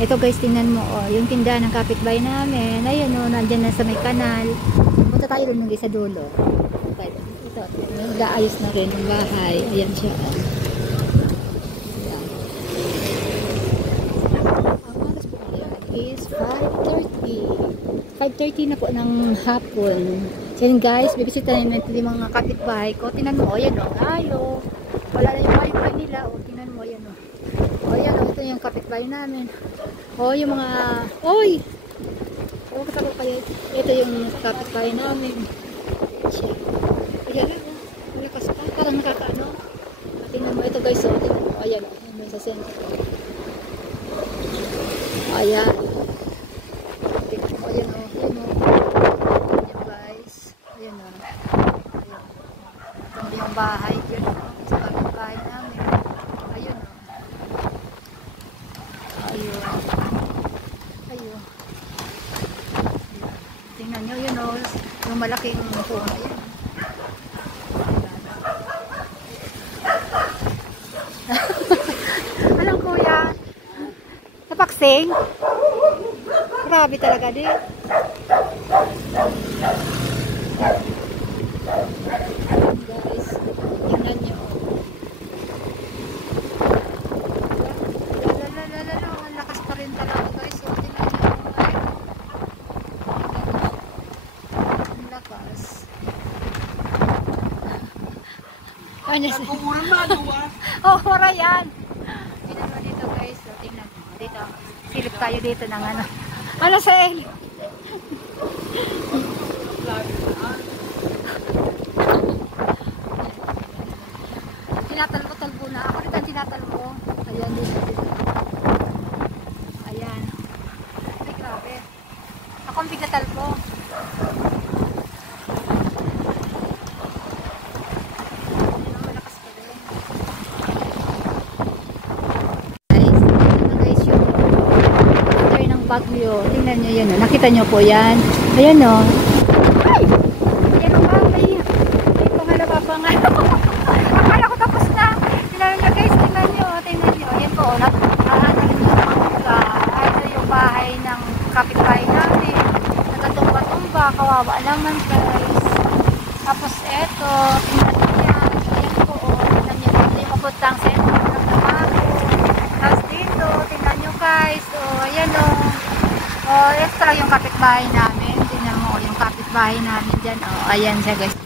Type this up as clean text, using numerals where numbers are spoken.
Ito guys, tingnan mo, oh, yung tindahan ng kapitbahay namin. Ayun, oh, nandyan na sa may kanal. Punta tayo rin sa dulo. Ito, nag-aayos na rin ng bahay. Ayan siya. Ang oras po ngayon is 5:30 na po ng hapon. So yun guys, bibisita na natin yung mga kapitbahay ko. Tingnan mo, ayan o. Ayo. Wala na yung wifi nila. O, tingnan mo, ayan o. O, ayan o. Ito yung kapitbahay namin. O, yung mga... Oy! O, katapos kayo. Ito yung kapitbahay namin. Ayan siya. Ayan o. Malakas pa. Parang nakakaano. Tingnan mo, ito guys o. Tingnan mo, ayan o. Ayan sa center. Ayan. Tingnan mo, ayan o. Ayan o. Ayan guys. Ayan o. Ayan. Ito yung bahay dyan o. Sa kapitbahay namin. Ayun o. Ayun. Ayun. Tingnan nyo yun o. Yung malaking puno. Ayan. Alam kuya. Napaksing. Grabe talaga din. Guys, tingnan nyo. Ang lakas pa rin talaga guys. So, tingnan nyo. Ang lakas. Oh, wala yan. Tingnan mo dito guys. So, tingnan mo. Dito. Silip tayo dito ng ano. Ano sa'yo? Tinatalbo na. Ako rin ang tinatalbo. Ayan dito. Ayan. Ay, grabe. Ako ang bignatalbo. Malakas pa rin. Guys, yung after ng bagyo. Tingnan nyo yan. Nakita nyo po yan. Ayan o. Ay! Ayan o nga. Ay, pangalawa. Akala ko tapos na. Tingnan nyo guys. Tingnan nyo. Ayan po. Ito yung bahay ng kapitbahay namin. Nagatumba-tumba. Kawawa naman guys. Tapos eto. Tingnan nyo yan. Ayan po. Tingnan nyo. Ito yung papuntang sentro ng trabaho. Tapos dito. Tingnan nyo guys. Ayan o. Ito talaga yung kapitbahay namin. Tingnan mo yung kapitbahay namin dyan. Ayan siya guys.